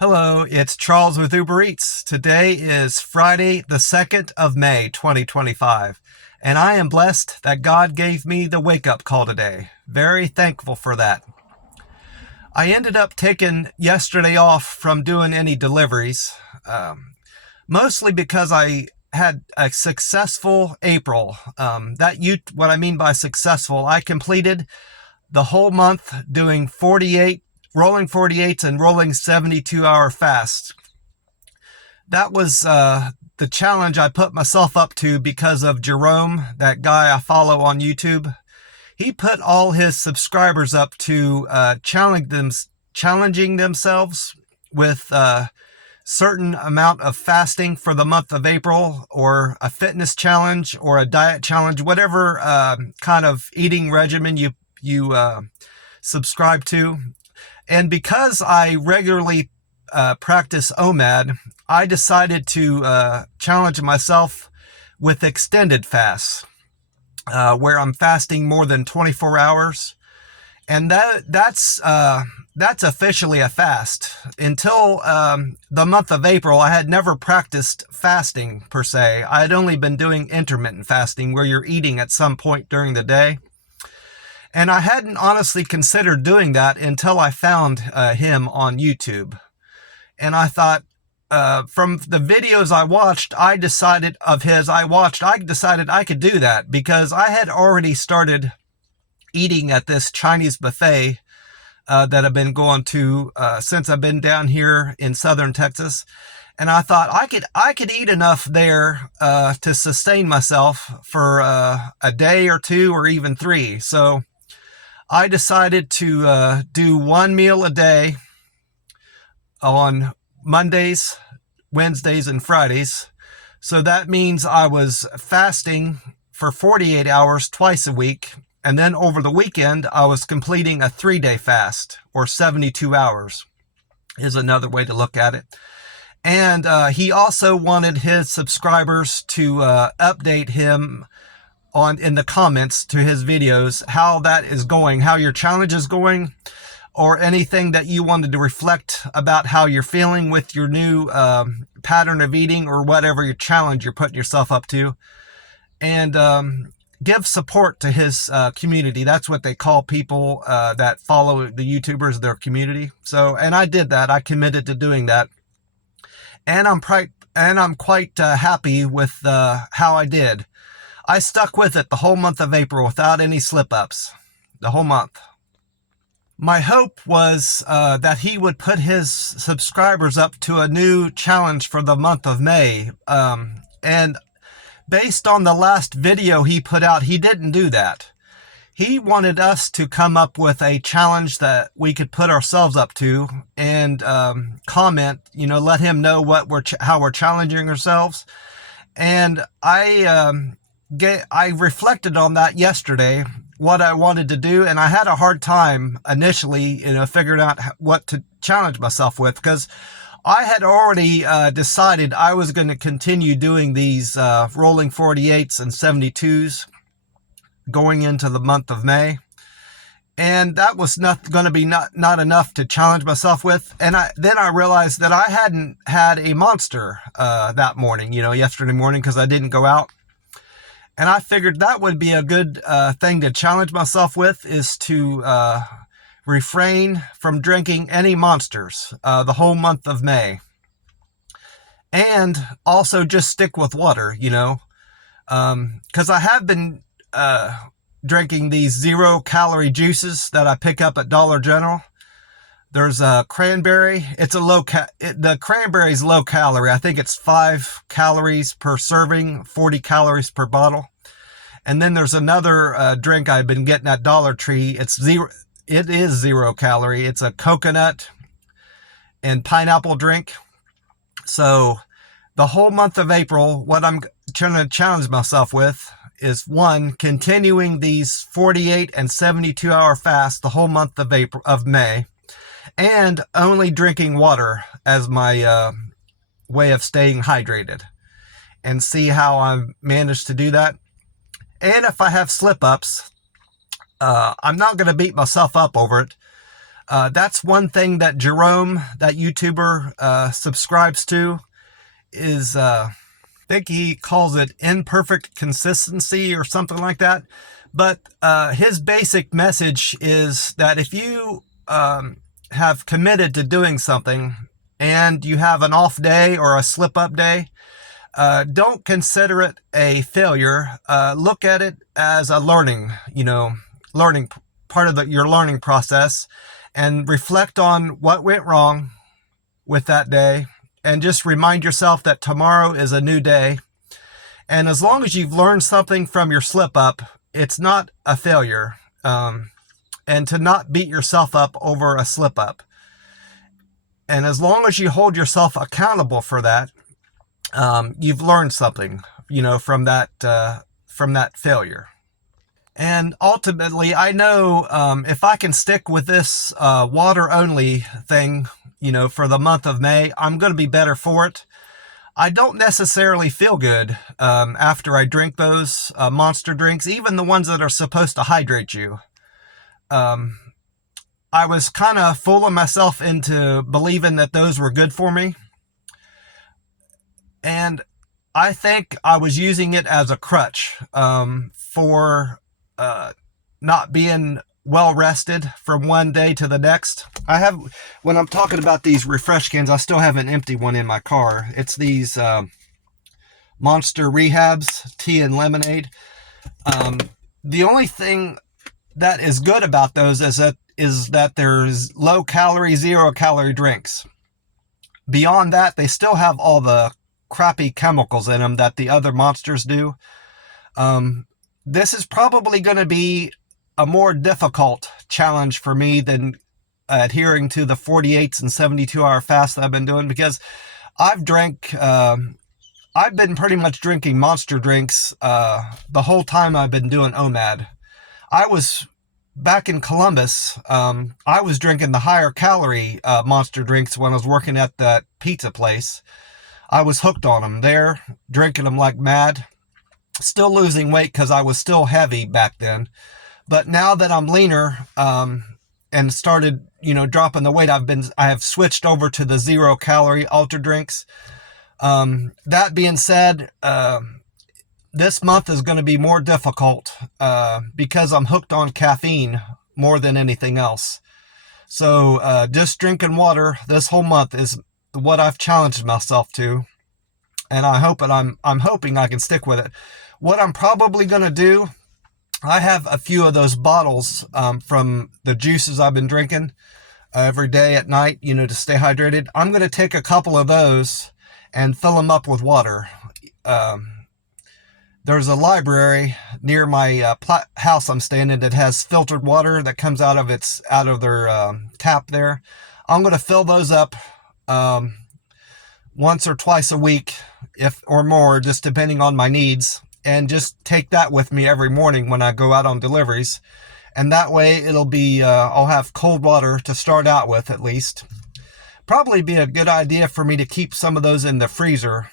Hello, it's Charles with Uber Eats. Today is Friday, the 2nd of May, 2025, and I am blessed that God gave me the wake-up call today. Very thankful for that. I ended up taking yesterday off from doing any deliveries, mostly because I had a successful April. What I mean by successful, I completed the whole month doing 48 rolling 48s and rolling 72-hour fasts. That was the challenge I put myself up to because of Jerome, that guy I follow on YouTube. He put all his subscribers up to challenging themselves with a certain amount of fasting for the month of April, or a fitness challenge, or a diet challenge, whatever kind of eating regimen you subscribe to. And because I regularly practice OMAD, I decided to challenge myself with extended fasts, where I'm fasting more than 24 hours. And that's officially a fast. Until the month of April, I had never practiced fasting per se. I had only been doing intermittent fasting, where you're eating at some point during the day. And I hadn't honestly considered doing that until I found him on YouTube. And I thought, from the videos I watched, I decided I could do that, because I had already started eating at this Chinese buffet that I've been going to since I've been down here in southern Texas. And I thought I could eat enough there to sustain myself for a day or two, or even three. So I decided to do one meal a day on Mondays, Wednesdays, and Fridays. So that means I was fasting for 48 hours twice a week. And then over the weekend, I was completing a 3-day fast, or 72 hours is another way to look at it. And he also wanted his subscribers to update him in the comments to his videos how that is going, how your challenge is going, or anything that you wanted to reflect about how you're feeling with your new pattern of eating, or whatever your challenge you're putting yourself up to. And give support to his community. That's what they call people that follow the YouTubers, their community. So, and I did that. I committed to doing that. And I'm quite happy with how I did. I stuck with it the whole month of April without any slip-ups, the whole month. My hope was that he would put his subscribers up to a new challenge for the month of May. And based on the last video he put out, he didn't do that. He wanted us to come up with a challenge that we could put ourselves up to, and comment, let him know how we're challenging ourselves. And I reflected on that yesterday, what I wanted to do, and I had a hard time initially, figuring out what to challenge myself with, because I had already decided I was going to continue doing these rolling 48s and 72s going into the month of May. And that was not going to be not enough to challenge myself with. And then I realized that I hadn't had a Monster that morning, yesterday morning, because I didn't go out. And I figured that would be a good thing to challenge myself with, is to refrain from drinking any Monsters the whole month of May. And also just stick with water, because I have been drinking these 0-calorie juices that I pick up at Dollar General. There's a cranberry. It's the cranberry's low calorie. I think it's 5 calories per serving, 40 calories per bottle. And then there's another drink I've been getting at Dollar Tree. It is 0 calorie. It's a coconut and pineapple drink. So the whole month of April, what I'm trying to challenge myself with is, one, continuing these 48 and 72-hour fasts the whole month of May, and only drinking water as my way of staying hydrated, and see how I manage to do that. And if I have slip-ups, I'm not going to beat myself up over it. That's one thing that Jerome, that YouTuber, subscribes to is, I think he calls it imperfect consistency or something like that. But his basic message is that if you have committed to doing something and you have an off day or a slip up day, don't consider it a failure. Look at it as a learning, learning part of your learning process, and reflect on what went wrong with that day, and just remind yourself that tomorrow is a new day. And as long as you've learned something from your slip up, it's not a failure. And to not beat yourself up over a slip up. And as long as you hold yourself accountable for that, you've learned something, from that failure. And ultimately, I know if I can stick with this water only thing, for the month of May, I'm going to be better for it. I don't necessarily feel good after I drink those monster drinks, even the ones that are supposed to hydrate you. I was kind of fooling myself into believing that those were good for me. And I think I was using it as a crutch for not being well rested from one day to the next. When I'm talking about these refresh cans, I still have an empty one in my car. It's these Monster Rehabs tea and lemonade. The only thing that is good about those is that there's low calorie, 0 calorie drinks. Beyond that, they still have all the crappy chemicals in them that the other monsters do. This is probably going to be a more difficult challenge for me than adhering to the 48s and 72-hour fast that I've been doing, because I've been pretty much drinking monster drinks the whole time I've been doing OMAD. I was back in Columbus. I was drinking the higher calorie monster drinks when I was working at that pizza place. I was hooked on them there, drinking them like mad. Still losing weight because I was still heavy back then. But now that I'm leaner and started, dropping the weight, I have switched over to the 0 calorie ultra drinks. That being said, this month is going to be more difficult because I'm hooked on caffeine more than anything else. So just drinking water this whole month is what I've challenged myself to, and I'm hoping I can stick with it. What I'm probably going to do, I have a few of those bottles from the juices I've been drinking every day at night, to stay hydrated. I'm going to take a couple of those and fill them up with water. There's a library near my house I'm staying in that has filtered water that comes out of their tap there. I'm going to fill those up once or twice a week, or more, just depending on my needs, and just take that with me every morning when I go out on deliveries. And that way it'll be, I'll have cold water to start out with at least. Probably be a good idea for me to keep some of those in the freezer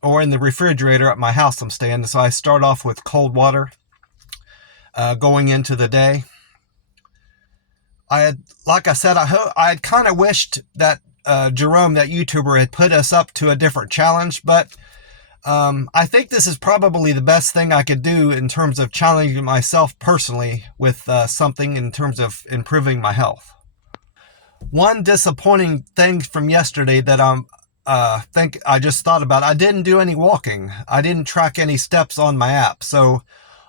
or in the refrigerator at my house I'm staying. So I start off with cold water going into the day. Like I said, I kind of wished that Jerome, that YouTuber, had put us up to a different challenge, but I think this is probably the best thing I could do in terms of challenging myself personally with something in terms of improving my health. One disappointing thing from yesterday that I just thought about, I didn't do any walking. I didn't track any steps on my app, so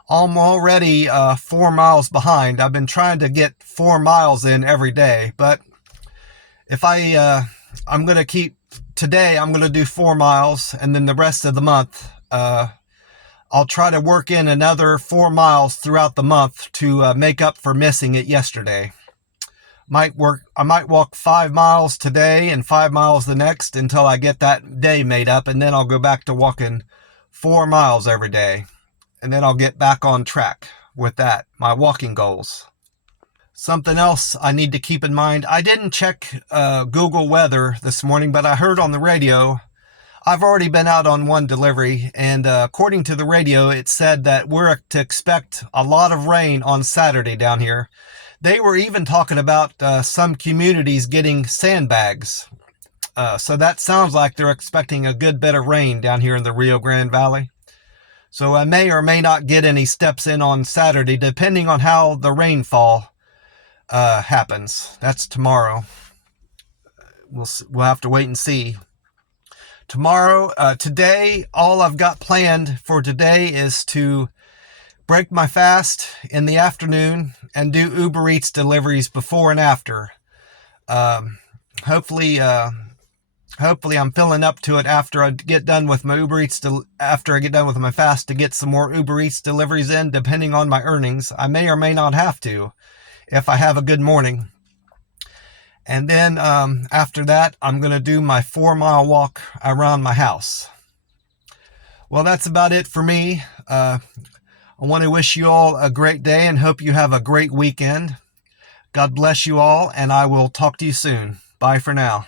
I'm already 4 miles behind. I've been trying to get 4 miles in every day, but if I'm going to keep today, I'm going to do 4 miles, and then the rest of the month, I'll try to work in another 4 miles throughout the month to make up for missing it yesterday. I might walk 5 miles today and 5 miles the next until I get that day made up, and then I'll go back to walking 4 miles every day, and then I'll get back on track with that, my walking goals. Something else I need to keep in mind, I didn't check Google weather this morning, but I heard on the radio, I've already been out on one delivery, and according to the radio, it said that we're to expect a lot of rain on Saturday down here. They were even talking about some communities getting sandbags. So that sounds like they're expecting a good bit of rain down here in the Rio Grande Valley. So I may or may not get any steps in on Saturday, depending on how the rainfall happens. That's tomorrow. We'll have to wait and see. Today, all I've got planned for today is to break my fast in the afternoon and do Uber Eats deliveries before and after. Um, hopefully, I'm filling up to it after I get done with my after I get done with my fast, to get some more Uber Eats deliveries in, depending on my earnings. I may or may not have to if I have a good morning. And then after that, I'm going to do my 4-mile walk around my house. Well, that's about it for me. I want to wish you all a great day and hope you have a great weekend. God bless you all, and I will talk to you soon. Bye for now.